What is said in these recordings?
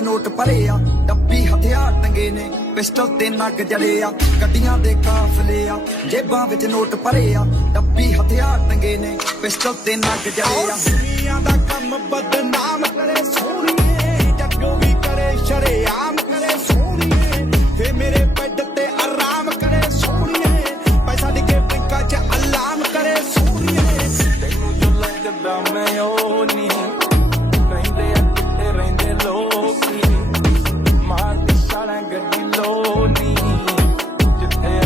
Note ਭਰੇ ਆ ਡੱਬੀ ਹਥਿਆਰ ਟੰਗੇ ਨੇ ਪਿਸਟਲ ਤੇ ਨੱਕ ਜੜੇ ਆ ਗੱਡੀਆਂ ਦੇ ਕਾਫਲੇ ਆ ਜੇਬਾਂ ਵਿੱਚ ਨੋਟ ਭਰੇ ਆ ਡੱਬੀ ਹਥਿਆਰ ਟੰਗੇ ਨੇ ਪਿਸਟਲ ਤੇ ਨੱਕ ਜੜੇ ਆ ਦੁਨੀਆ ਦਾ ਕੰਮ ਬਦਨਾਮ ਕਰੇ ਸੋਹਣੀਏ ਜੱਗੋ ਵੀ ਕਰੇ ਸ਼ਰੇਆਮ ਕਰੇ ਸੋਹਣੀਏ ਤੇ ਮੇਰੇ ਬੈੱਡ ਤੇ ਆਰਾਮ ਕਰੇ ਸੋਹਣੀਏ ਪੈਸਾ ਲਿਖੇ ਬੈਂਕਾਂ 'ਚ ਅਲਾਮ ਕਰੇ ਸੋਹਣੀਏ ਤੈਨੂੰ ਜੋ ਲੱਗਦਾ ਮੈਂ ਉਹ ਨਹੀਂ ਰਹਿੰਦੇ ਆ ਕਿਤੇ ਰਹਿੰਦੇ ਲੋਕੀ ਮਾਰ ਸਾਲਾਂ ਗੱਡੀ ਲੋਨੀ ਜਿੱਥੇ।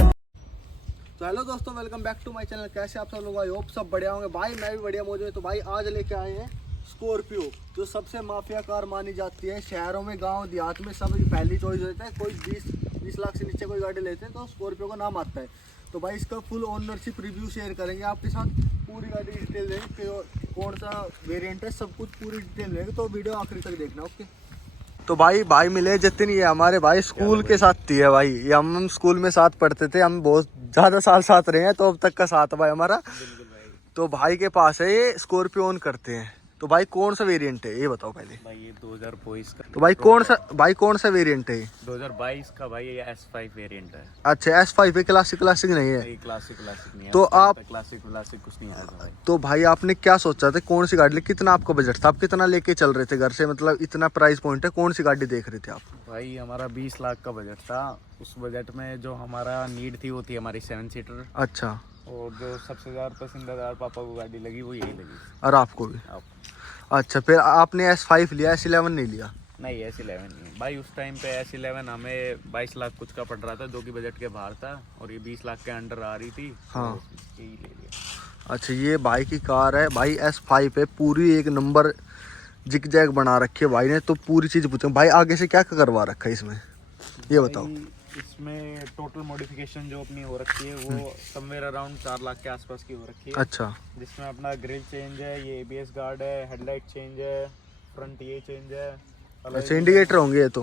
तो हेलो दोस्तों, welcome back to my channel. कैसे आप सब लोग? आई होप सब बढ़िया होंगे भाई। मैं भी बढ़िया मौजूद है। तो भाई आज लेके आए हैं स्कॉर्पियो, जो सबसे माफिया कार मानी जाती है शहरों में, गांव देहात में सब पहली चॉइस होता है। कोई 20 लाख से नीचे कोई गाड़ी लेते हैं तो स्कॉर्पियो का नाम आता है। तो भाई इसका फुल ओनरशिप रिव्यू शेयर करेंगे आपके साथ, पूरी गाड़ी डिटेल देंगे, कौन सा वेरिएंट है, सब कुछ पूरी डिटेल देंगे। तो वीडियो आखिरी तक देखना। ओके। तो भाई मिले जतिन, ये हमारे भाई स्कूल के साथ थी है भाई। ये हम स्कूल में साथ पढ़ते थे, हम बहुत ज्यादा साल साथ रहे हैं, तो अब तक का साथ भाई हमारा। तो भाई के पास है ये स्कॉर्पियो ओन करते हैं। तो भाई कौन सा वेरिएंट है ये बताओ पहले। भाई ये 2022 का। तो भाई कौन सा वेरिएंट है ये? 2022 का भाई ये S5 वेरिएंट है। अच्छा S5 है, क्लासिक नहीं है। क्लासिक नहीं है। तो आप क्लासिक कुछ नहीं आएगा भाई। तो भाई आपने क्या सोचा था, कौन सी गाड़ी, कितना आपका बजट था, आप कितना लेके चल रहे थे घर से, मतलब इतना प्राइस पॉइंट है, कौन सी गाड़ी देख रहे थे आप? भाई हमारा 20 लाख का बजट था। उस बजट में जो हमारा नीड थी वो थी हमारी 7 सीटर। अच्छा। और जो सबसे ज्यादा पसंदीदार पापा को गाड़ी लगी वो यही लगी। और आपको भी? अच्छा, फिर आपने S5 लिया, S11 नहीं लिया? नहीं S11 नहीं भाई। उस टाइम पे S11 हमें 22 लाख कुछ का पड़ रहा था, जो कि बजट के बाहर था, और ये 20 लाख के अंडर आ रही थी। हाँ। तो यही ले लिया। अच्छा, ये भाई की कार है भाई, S5 है, पूरी एक नंबर जिग जैग बना रखी है भाई ने। तो पूरी चीज पूछे भाई, आगे से क्या करवा रखा है इसमें ये बताओ। इसमें टोटल मॉडिफिकेशन जो अपनी हो रखी है वो समवेयर अराउंड 4 लाख के आसपास की हो रखी है। अच्छा। जिसमें अपना ग्रिल चेंज है, ये ABS गार्ड है, हेडलाइट चेंज है, फ्रंट ये चेंज है। अच्छा, इंडिकेटर होंगे ये तो?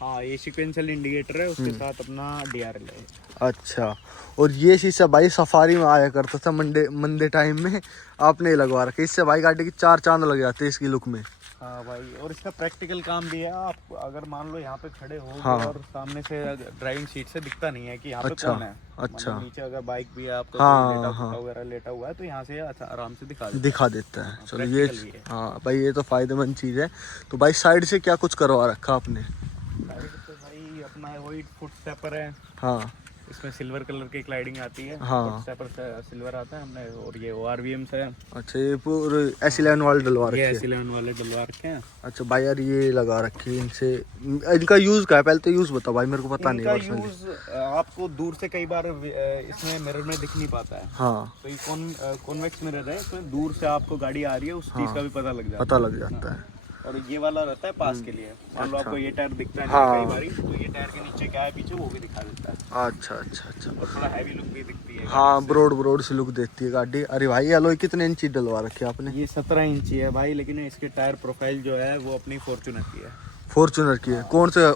हाँ, ये सीक्वेंशियल इंडिकेटर है, उसके साथ अपना DRL है। अच्छा, और ये शीशा भाई सफारी में आया करता था मंडे टाइम में, आपने लगवा रखा। इससे भाई गाड़ी की 4 चांद लग जाते हैं इसकी लुक में। हाँ भाई, और इसका प्रैक्टिकल काम भी है। आप अगर मान लो यहाँ पे खड़े हो, हाँ। और सामने से ड्राइविंग सीट से दिखता नहीं है कि यहाँ पे अच्छा, कौन है। अच्छा। मतलब नीचे अगर बाइक भी है आपको, हाँ, हाँ, वगैरह लेटा हुआ है, तो यहाँ से अच्छा आराम से दिखा देता है। चलो ये, practical भी है। हाँ भाई ये तो फायदेमंद चीज़ है। तो भाई साइड से क्या कुछ करवा रखा आपने? साइड पे भाई अपना वही फुट स्टेपर है। हाँ। इसमें सिल्वर कलर की क्लाइडिंग आती है। हाँ। फुट स्टेपर से सिल्वर आता है हमने, और ये ORVM से है। अच्छा, ये पूरे S11 वाले डलवा रखे ये हैं? S11 वाले डलवा रखे हैं। अच्छा भाई यार, ये लगा रखी है इनसे। इनका यूज़ क्या है पहले तो यूज़ बताओ भाई, मेरे को पता नहीं। इनका यूज आपको दूर से कई बार इसमें मिरर में दिख नहीं पाता है। हाँ। तो ये कॉन्वेक्स मिरर है, इसमें दूर से आपको गाड़ी आ रही है उस चीज का भी पता लग जाता है। और ये वाला रहता है पास के लिए। मान लो आपको ये टायर दिखता है हाँ। कई बारी, तो ये टायर के नीचे क्या है पीछे वो भी दिखा देता है। अच्छा। और थोड़ा हैवी लुक भी दिखती है। हाँ, ब्रॉड सी लुक देती है गाड़ी। अरे भाई एलॉय कितने इंची डलवा रखे आपने? ये 17 इंची है भाई, लेकिन इसके टायर प्रोफाइल जो है वो अपनी फॉर्च्यूनर की है। फॉर्च्यूनर की है? कौन सा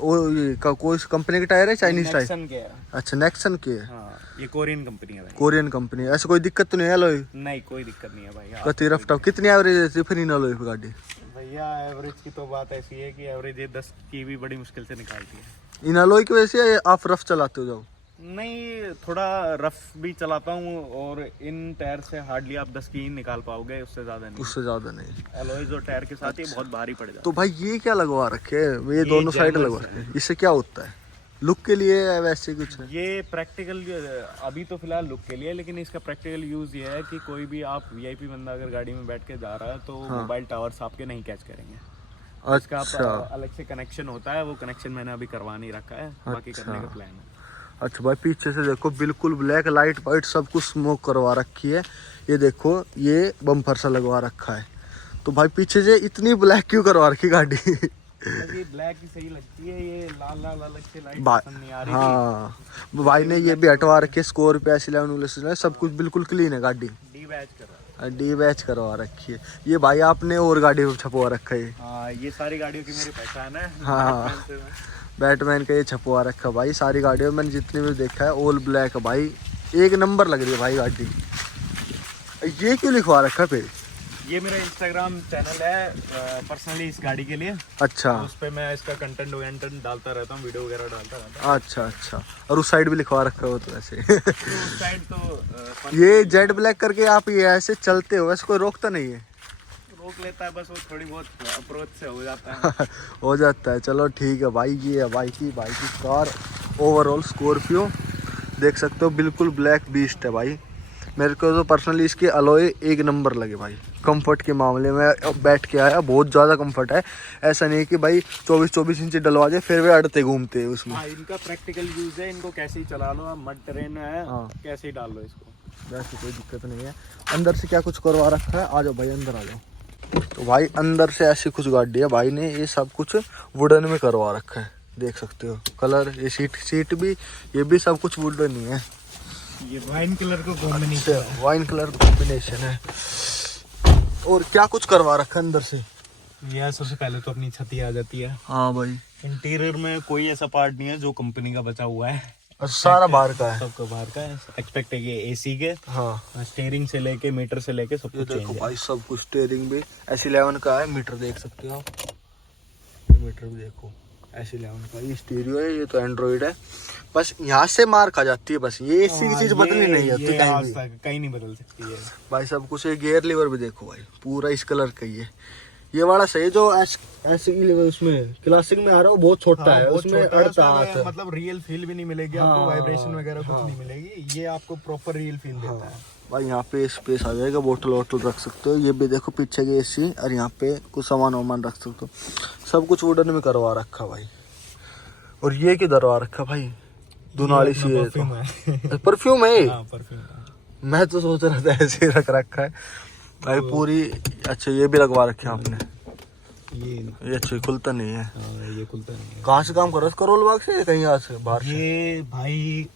कोई कंपनी के टायर है, चाइनीज टायर? नेक्सन के है। अच्छा, नेक्सन के है। हाँ, ये कोरियन कंपनी है भाई। कोरियन कंपनी है। ऐसे कोई दिक्कत तो नहीं है एलॉय? नहीं, कोई दिक्कत नहीं है भाई। कति रफ टफ कितनी एवरेज देती है फिर इन एलॉय पे गाड़ी? भैया एवरेज की तो बात ऐसी है कि एवरेज ये 10 की भी बड़ी मुश्किल से निकालती है। इन एलॉय की वजह से आप रफ चलाते हो? जाओ नहीं, थोड़ा रफ भी चलाता हूँ, और इन टायर से हार्डली आप 10 की ही निकाल पाओगे, उससे ज्यादा नहीं। उससे ज्यादा नहीं। एलॉयज और टायर के साथ ये बहुत भारी पड़ जाता है। तो भाई ये क्या लगवा रखे है? ये दोनों साइड लगवा रखे हैं, इससे क्या होता है? लुक के लिए है वैसे कुछ है? ये प्रैक्टिकल अभी तो फिलहाल लुक के लिए, लेकिन इसका प्रैक्टिकल यूज ये है कि कोई भी आप VIP बंदा अगर गाड़ी में बैठ के जा रहा है तो हाँ। मोबाइल टावर्स आपके नहीं कैच करेंगे। इसका अच्छा। अलग से कनेक्शन होता है, वो कनेक्शन मैंने अभी करवा नहीं रखा है, बाकी करने का प्लान है। अच्छा भाई, पीछे से देखो बिल्कुल ब्लैक लाइट वाइट सब कुछ स्मोक करवा रखी है। ये देखो ये बम्पर सा लगवा रखा है। तो भाई पीछे से इतनी ब्लैक क्यों करवा रखी गाड़ी? ये ब्लैक ही सही लगती है, ये लाल अलग से लाइट पसंद नहीं आ रही। हाँ, भाई ने ये भी हटवा रखे। स्कॉर्पियो S11 सब कुछ बिल्कुल क्लीन है गाड़ी। डी बैच करवा रखी है। ये भाई आपने और गाड़ी पर छपवा रखा है? हाँ, ये सारी गाड़ियों की मेरी पहचान है। हाँ, बैटमैन का ये छपवा रखा भाई। सारी गाड़ियों में मैंने जितनी भी देखा है ऑल ब्लैक है भाई, एक नंबर लग रही है भाई गाड़ी। ये क्यों लिखवा रखा फिर? ये मेरा इंस्टाग्राम चैनल है पर्सनली इस गाड़ी के लिए। अच्छा, उस पे मैं इसका कंटेंट डालता रहता हूँ, वीडियो वगैरह डालता रहता अच्छा अच्छा। और उस साइड भी लिखवा रखा हो तो ऐसे हूँ। उस साइड तो ये जेड ब्लैक करके आप ये ऐसे चलते हो, वैसे कोई रोकता नहीं है? रोक लेता है बस, वो थोड़ी बहुत अप्रोच से हो जाता है। हो जाता है। चलो ठीक है भाई, ये है भाई की कार ओवरऑल स्कॉर्पियो, देख सकते हो बिल्कुल ब्लैक बीस्ट है भाई। मेरे को तो पर्सनली इसके अलॉय एक नंबर लगे भाई। कंफर्ट के मामले में बैठ के आया, बहुत ज़्यादा कंफर्ट है। ऐसा नहीं है कि भाई 24 इंच डलवा जाए फिर वे अड़ते घूमते हैं उसमें। हाँ, इनका प्रैक्टिकल यूज है, इनको कैसे ही चला लो, आप मड ट्रेन है, हाँ। कैसे ही डाल लो इसको, वैसे कोई दिक्कत नहीं है। अंदर से क्या कुछ करवा रखा है, आ जाओ भाई अंदर आ जाओ। तो भाई अंदर से ऐसी कुछ गाड़ी है, भाई ने ये सब कुछ वुडन में करवा रखा है, देख सकते हो। कलर, ये सीट भी, ये भी सब कुछ वुडन ही है। ये वाइन कलर का कॉम्बिनेशन है। वाइन कलर कॉम्बिनेशन है। और क्या कुछ करवा रखा है अंदर से? ये सबसे पहले तो अपनी छत आ जाती है। हाँ भाई, इंटीरियर में कोई ऐसा पार्ट नहीं है जो कंपनी का बचा हुआ है, और सारा बाहर का है, सबका बाहर का है। एक्सपेक्ट है कि एसी के, हाँ। स्टीयरिंग से लेके मीटर से लेके सब ये कुछ देखो चेंज है। भाई, सब कुछ स्टीयरिंग भी S11 का है, मीटर देख सकते हो आप, ये मीटर भी देखो S11 का। ये स्टीरियो है, ये तो एंड्रॉइड है। बस यहाँ से मार खा जाती है, बस ये इसी की चीज बदलनी नहीं है कहीं भी, कहीं नहीं बदल सकती है भाई सब कुछ। ये गियर लीवर भी देखो भाई, पूरा इस कलर का ही है। ये वाला सही जो ऐसे उसमें क्लासिक में आ रहा है, वो बहुत छोटा है, उसमें अड़ता है, मतलब रियल फील भी नहीं मिलेगी आपको, वाइब्रेशन वगैरह कुछ नहीं मिलेगी। ये आपको प्रॉपर रियल फील देता है भाई। यहाँ पे स्पेस आ जाएगा, बोतल वोटल रख सकते हो। ये भी देखो पीछे की एसी, और यहाँ पे कुछ सामान वामान रख सकते हो। सब कुछ वुडन में करवा रखा भाई। और ये किधर आ रखा भाई, दुनाली सी है, परफ्यूम है। हाँ, परफ्यूम है। मैं तो सोच रहा था ऐसे ही रख रखा है भाई पूरी। अच्छा, ये भी लगवा रखे आपने? ये अच्छा, खुलता नहीं है। ये खुलता नहीं है। कहाँ से काम कर रहा है? करोल बाग से, कहीं यहाँ से बाहर से? ये भाई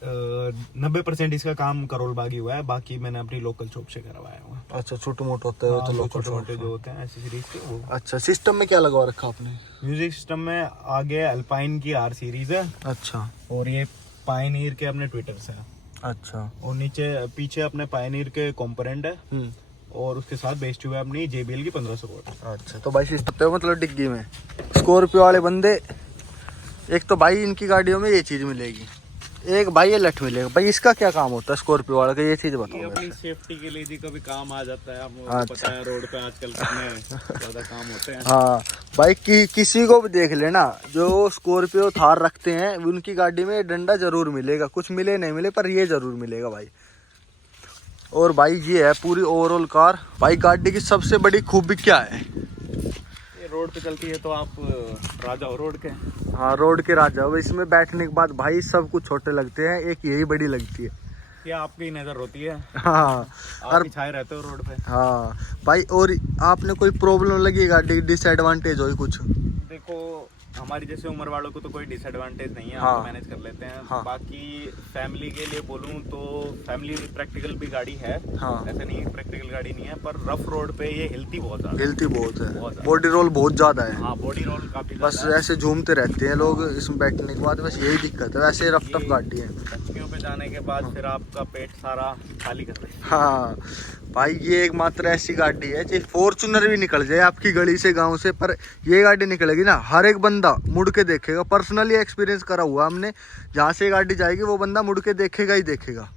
90% इसका काम करोल बाग ही हुआ है, बाकी मैंने अपनी लोकल शॉप से करवाया हुआ है। अच्छा, छोटे मोटे होते हैं तो लोकल छोटे जो होते हैं एसेसरीज के वो। अच्छा, सिस्टम में क्या लगवा रखा आपने? म्यूजिक सिस्टम में आगे अल्पाइन की R सीरीज है, अच्छा, और ये पायनियर के अपने ट्विटर्स है। अच्छा, और नीचे पीछे अपने पायनियर के कंपोनेंट है, और उसके साथ बेस ट्यूब है अपनी JBL की 1500 वोल्ट। अच्छा, तो भाई सिस्टम है मतलब डिग्गी में स्कॉर्पियो वाले बंदे, एक तो भाई इनकी गाड़ियों में ये चीज मिलेगी, एक भाई ये लठ मिलेगा। भाई इसका क्या काम होता है स्कॉर्पियो वाला का, ये चीज ये बताओ। अपनी सेफ्टी के लिए जी कभी काम आ जाता है, आपको अच्छा। पता है रोड पे आजकल कितने ज्यादा काम होते हैं। हाँ भाई, किसी को भी देख लेना जो स्कॉर्पियो थार रखते हैं, उनकी गाड़ी में डंडा जरूर मिलेगा, कुछ मिले नहीं मिले पर ये जरूर मिलेगा भाई। और भाई ये है पूरी ओवरऑल कार। भाई गाड़ी की सबसे बड़ी खूबी क्या है? ये रोड पे चलती है तो आप राजा हो रोड के। हाँ, रोड के राजा हो। इसमें बैठने के बाद भाई सब कुछ छोटे लगते हैं, एक यही बड़ी लगती है। ये आपकी नजर होती है, हाँ, आप छाए रहते हो रोड पे। हाँ भाई। और आपने कोई प्रॉब्लम लगी गाड़ी, डिसएडवांटेज हो कुछ? देखो, हमारी जैसे उम्र वालों को तो कोई डिसएडवांटेज नहीं है, हाँ। हम मैनेज कर लेते हैं। हाँ। बाकी फैमिली के लिए बोलूं तो फैमिली प्रैक्टिकल भी गाड़ी है, हाँ। ऐसा नहीं प्रैक्टिकल गाड़ी नहीं है, पर रफ रोड पे ये हिलती बहुत ज्यादा, हिलती बहुत है, बहुत ज्यादा। बॉडी रोल बहुत ज्यादा है। हाँ, बॉडी रोल काफी बस ज्यादा है। ऐसे झूमते रहते हैं लोग इसमें बैठने के बाद, बस यही दिक्कत है। वैसे रफ टफ गाड़ी है। टचकियों पे जाने के बाद फिर आपका पेट सारा खाली कर देगा। हाँ भाई, ये एकमात्र ऐसी गाड़ी है, चाहे फॉर्च्यूनर भी निकल जाए आपकी गली से, गांव से, पर ये गाड़ी निकलेगी ना, हर एक बंदा मुड़ के देखेगा। पर्सनली एक्सपीरियंस करा हुआ हमने, जहाँ से गाड़ी जाएगी वो बंदा मुड़ के देखेगा ही देखेगा।